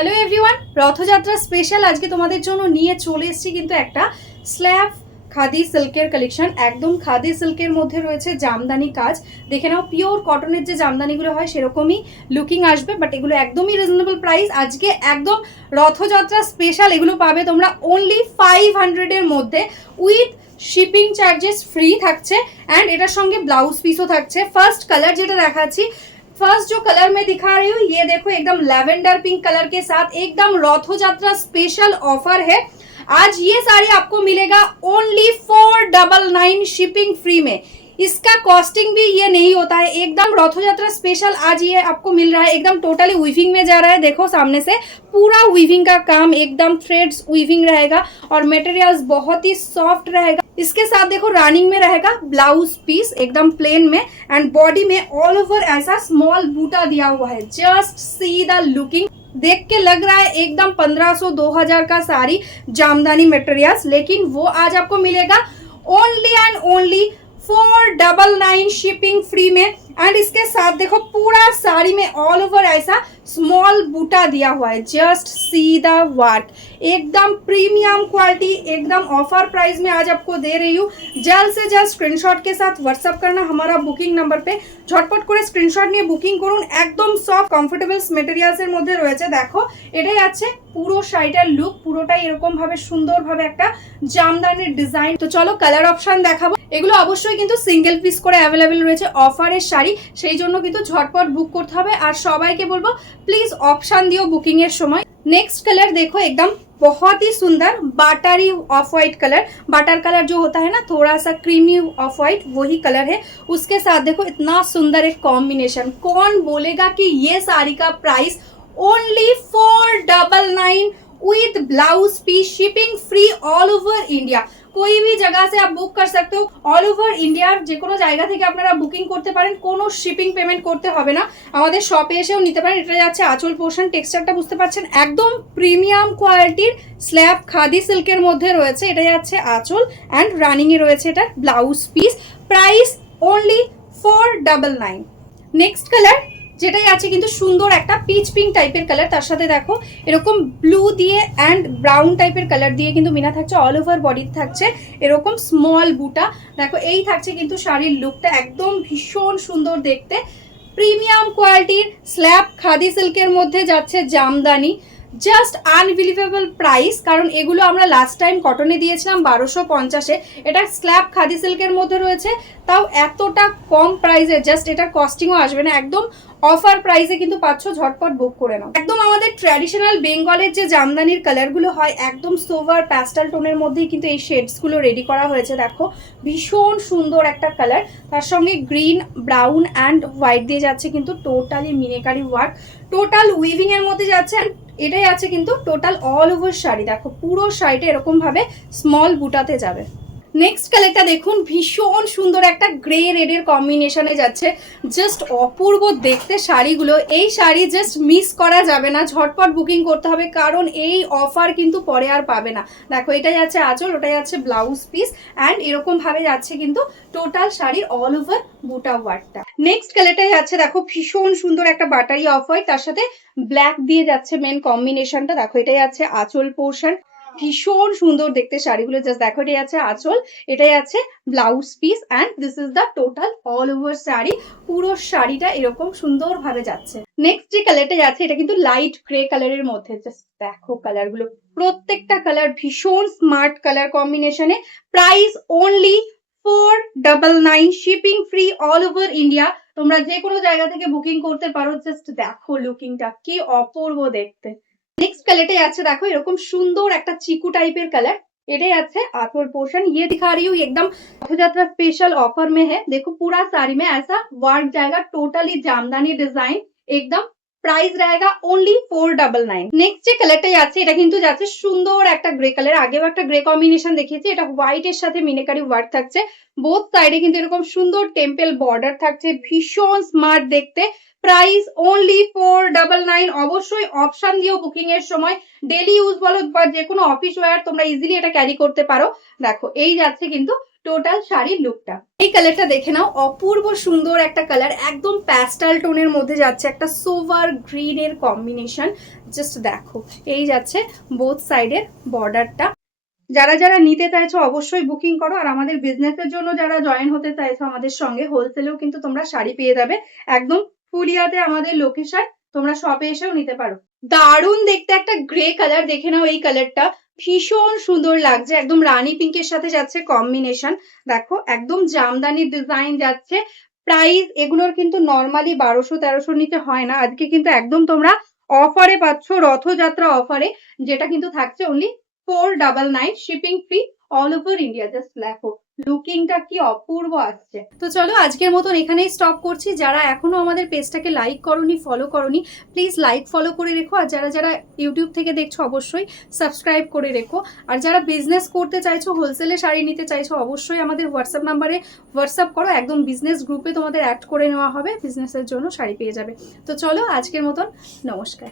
Hello everyone, Rathyatra special আজকে তোমাদের জন্য নিয়ে চলে এসেছি কিন্তু একটা স্ল্যাব খাদি সিল্কের কালেকশন। একদম খাদি সিল্কের মধ্যে রয়েছে জামদানি কাজ। দেখে নাও, পিওর কটনের যে জামদানিগুলো হয় সেরকমই লুকিং আসবে, বাট এগুলো একদমই রিজনেবল প্রাইস। আজকে একদম রথযাত্রা স্পেশাল এগুলো পাবে তোমরা অনলি 500 এর মধ্যে, উইথ শিপিং চার্জেস ফ্রি থাকছে অ্যান্ড এটার সঙ্গে ব্লাউজ পিসও থাকছে। ফার্স্ট কালার যেটা দেখাচ্ছি, फर्स्ट जो कलर मैं दिखा रही हूँ ये देखो, एकदम लैवेंडर पिंक कलर के साथ एकदम रथयात्रा स्पेशल ऑफर है। आज ये साड़ी आपको मिलेगा ओनली 499 शिपिंग फ्री में। इसका कॉस्टिंग भी ये नहीं होता है, एकदम रथयात्रा स्पेशल आज ये आपको मिल रहा है। एकदम टोटली वीविंग में जा रहा है, देखो सामने से पूरा वीविंग का काम, एकदम थ्रेड्स वीविंग रहेगा और मटेरियल्स बहुत ही सॉफ्ट रहेगा। इसके साथ देखो रनिंग में रहेगा ब्लाउज पीस एकदम प्लेन में एंड बॉडी में ऑल ओवर ऐसा स्मॉल बूटा दिया हुआ है। जस्ट सी द लुकिंग, देख के लग रहा है एकदम 1500-2000 का साड़ी जामदानी मटेरियल्स, लेकिन वो आज आपको मिलेगा only and only 499 shipping free में। एंड इसके साथ देखो पूरा साड़ी में ऑल ओवर ऐसा स्मॉल बूटा दिया हुआ है। जस्ट सी द वर्क, एकदम प्रीमियम क्वालिटी, एकदम ऑफर प्राइस में आज आपको दे रही हूँ। जल्द से जल्द स्क्रीनशॉट के साथ व्हाट्सअप करना हमारा बुकिंग नंबर पे, झटपट করে স্ক্রিনশট নিয়ে বুকিং করুন। একদম সফট কমফোর্টেবলস মেটেরিয়ালস এর মধ্যে রয়েছে। দেখো এটাই আছে পুরো শাড়িটার লুক, পুরোটাই এরকম ভাবে সুন্দরভাবে একটা জামদানির ডিজাইন। তো চলো কালার অপশন দেখাবো। এগুলো অবশ্যই কিন্তু সিঙ্গেল পিস করে অ্যাভেলেবেল রয়েছে, অফারের শাড়ি, সেই জন্য কিন্তু ঝটপট বুক করতে হবে। আর সবাইকে বলবো প্লিজ অপশন দিও বুকিং এর সময়। नेक्स्ट कलर देखो, एकदम बहुत ही सुंदर buttery off white colour. Butter colour जो होता है ना, थोड़ा सा क्रीमी ऑफ वाइट, वही कलर है। उसके साथ देखो इतना सुंदर एक कॉम्बिनेशन। कौन बोलेगा कि ये साड़ी का price only 499 with blouse piece, shipping free all over India. कोई भी जगह से आप बुक कर सकते हो, অল ওভার ইন্ডিয়ার যে কোনো জায়গা থেকে আপনারা বুকিং করতে পারেন, কোনো শিপিং পেমেন্ট করতে হবে না, আমাদের শপে এসেও নিতে পারেন। এটা যাচ্ছে আঁচল পোর্শন, টেক্সচারটা বুঝতে পারছেন একদম প্রিমিয়াম কোয়ালিটির স্ল্যাব খাদি সিল্কের মধ্যে রয়েছে। এটা যাচ্ছে আঁচল অ্যান্ড রানিং এ রয়েছে এটা blouse piece. Price only 499। Next colour যেটাই আছে কিন্তু সুন্দর একটা পিচ পিঙ্ক টাইপের কালার, তার সাথে দেখো এরকম ব্লু দিয়ে অ্যান্ড ব্রাউন টাইপের কালার দিয়ে কিন্তু মিনা থাকছে। অল ওভার বডি থাকছে এরকম স্মল বুটা। দেখো এই থাকছে কিন্তু শাড়ির লুকটা, একদম ভীষণ সুন্দর দেখতে। প্রিমিয়াম কোয়ালিটির স্ল্যাব খাদি সিল্কের মধ্যে যাচ্ছে জামদানি। জাস্ট আনবিলিভেবল প্রাইস, কারণ এগুলো আমরা লাস্ট টাইম কটনে দিয়েছিলাম 1250-এ, এটা স্ল্যাব খাদি সিল্কের মধ্যে রয়েছে, তাও এতটা কম প্রাইসে। জাস্ট এটার কস্টিংও আসবে না, একদম অফার প্রাইসে কিন্তু পাচ্ছ, ঝটপট বুক করে নাও। একদম আমাদের ট্র্যাডিশনাল বেঙ্গলের যে জামদানির কালারগুলো হয়, একদম সোভার প্যাস্টেল টোনের মধ্যেই কিন্তু এই শেডসগুলো রেডি করা হয়েছে। দেখো ভীষণ সুন্দর একটা কালার, তার সঙ্গে গ্রিন, ব্রাউন অ্যান্ড হোয়াইট দিয়ে যাচ্ছে কিন্তু totally meenakari work, total weaving এর মধ্যে যাচ্ছে। এটাই আছে কিন্তু টোটাল অল ওভার শাড়ি। দেখো পুরো শাড়িটা এরকম ভাবে স্মল বুটাতে যাবে। নেক্সট কালারটা দেখুন, ভীষণ সুন্দর একটা গ্রে রেডের কম্বিনেশনে যাচ্ছে। জাস্ট অপূর্ব দেখতে শাড়িগুলো। এই শাড়ি জাস্ট মিস করা যাবে না, ঝটপট বুকিং করতে হবে, কারণ এই অফার কিন্তু পরে আর পাবে না। দেখো এটা যাচ্ছে আঁচল, ওটা যাচ্ছে ব্লাউজ পিস অ্যান্ড এরকম ভাবে যাচ্ছে কিন্তু টোটাল শাড়ির অল ওভার বুটা ওয়ার্কটা। নেক্সট কালারটা যাচ্ছে দেখো ভীষণ সুন্দর একটা বাটারি অফ হোয়াইট, তার সাথে ব্ল্যাক দিয়ে যাচ্ছে মেন কম্বিনেশনটা। দেখো এটাই আছে আঁচল পোর্শন, ভীষণ সুন্দর দেখতে শাড়িগুলো। জাস্ট দেখো এটাই আছে আঁচল, এটাই আছে blouse piece and this is the total all over sari. পুরো শাড়িটা এরকম সুন্দর ভাবে যাচ্ছে। নেক্সট যে কালারটা যাচ্ছে এটা কিন্তু লাইট গ্রে কালারের মধ্যে। জাস্ট দেখো কালারগুলো, প্রত্যেকটা কালার ভীষণ স্মার্ট কালার কম্বিনেশনে। Price only 499, shipping free all over India. তোমরা যে কোনো জায়গা থেকে বুকিং করতে পারো। জাস্ট দেখো লুকিংটা কি অপূর্ব দেখতে। नेक्स्ट कलर আছে দেখো এরকম সুন্দর একটা চিকু টাইপের কালার। এটাই আছে आंचल पोर्शन। ये दिखा रही हूँ एकदम रथयात्रा स्पेशल ऑफर में है। देखो पूरा साड़ी में ऐसा वर्क जाएगा, टोटली जामदानी डिजाइन, एकदम प्राइस रहेगा ओनली 499। नेक्स्ट যে কালারটাই আছে এটা কিন্তু যাচ্ছে সুন্দর একটা গ্রে কালার। আগেও একটা গ্রে কম্বিনেশন দেখিয়েছি, এটা হোয়াইট এর সাথে মিনাকারি ওয়ার্ক থাকছে। বোথ সাইডে কিন্তু এরকম সুন্দর টেম্পল বর্ডার থাকছে, ভীষণ স্মার্ট দেখতে। Price only 499। অবশ্যই অপশন দিও বুকিং এর সময়, ডেলি ইউজ বলো বা যে কোনো অফিস ওয়্যার তোমরা ইজিলি এটা ক্যারি করতে পারো। দেখো এই যাচ্ছে কিন্তু টোটাল শাড়ির লুকটা। এই কালারটা দেখে নাও, অপূর্ব সুন্দর একটা কালার, একদম প্যাস্টেল টোনের মধ্যে যাচ্ছে, একটা সোভার গ্রিনের কম্বিনেশন। জাস্ট দেখো, এই যাচ্ছে বোথ সাইডের বর্ডারটা। যারা যারা নিতে চাইছো অবশ্যই বুকিং করো। আর আমাদের বিজনেসের জন্য যারা জয়েন হতে চাইছো আমাদের সঙ্গে, হোলসেলেও কিন্তু তোমরা শাড়ি পেয়ে যাবে। একদম ফুলিয়াতে আমাদের লোকেশন, তোমরা শপে এসেও নিতে পারো। দারুণ দেখতে একটা গ্রে কালার, দেখে নাও এই কালারটা ভীষণ সুন্দর লাগছে, একদম রানী পিঙ্কের সাথে যাচ্ছে কম্বিনেশন। দেখো একদম জামদানির ডিজাইন যাচ্ছে। প্রাইস এগুলোর কিন্তু নর্মালি 1200-1300 নিতে হয় না, আজকে কিন্তু একদম তোমরা অফারে পাচ্ছ, রথযাত্রা অফারে, যেটা কিন্তু থাকছে only 499, shipping free all over India. Just দেখো লুকিংটা কি অপূর্ব আসছে। তো চলো আজকের মতন এখানেই স্টপ করছি। যারা এখনো আমাদের পেজটাকে লাইক করোনি, ফলো করোনি, প্লিজ লাইক ফলো করে রেখো। আর যারা যারা ইউটিউব থেকে দেখছো অবশ্যই সাবস্ক্রাইব করে রেখো। আর যারা বিজনেস করতে চাইছো, হোলসেলে শাড়ি নিতে চাইছো, অবশ্যই আমাদের হোয়াটসঅ্যাপ নাম্বারে হোয়াটসঅ্যাপ করো, একদম বিজনেস গ্রুপে তোমাদের অ্যাড করে নেওয়া হবে, বিজনেসের জন্য শাড়ি পেয়ে যাবে। তো চলো আজকের মতন নমস্কার।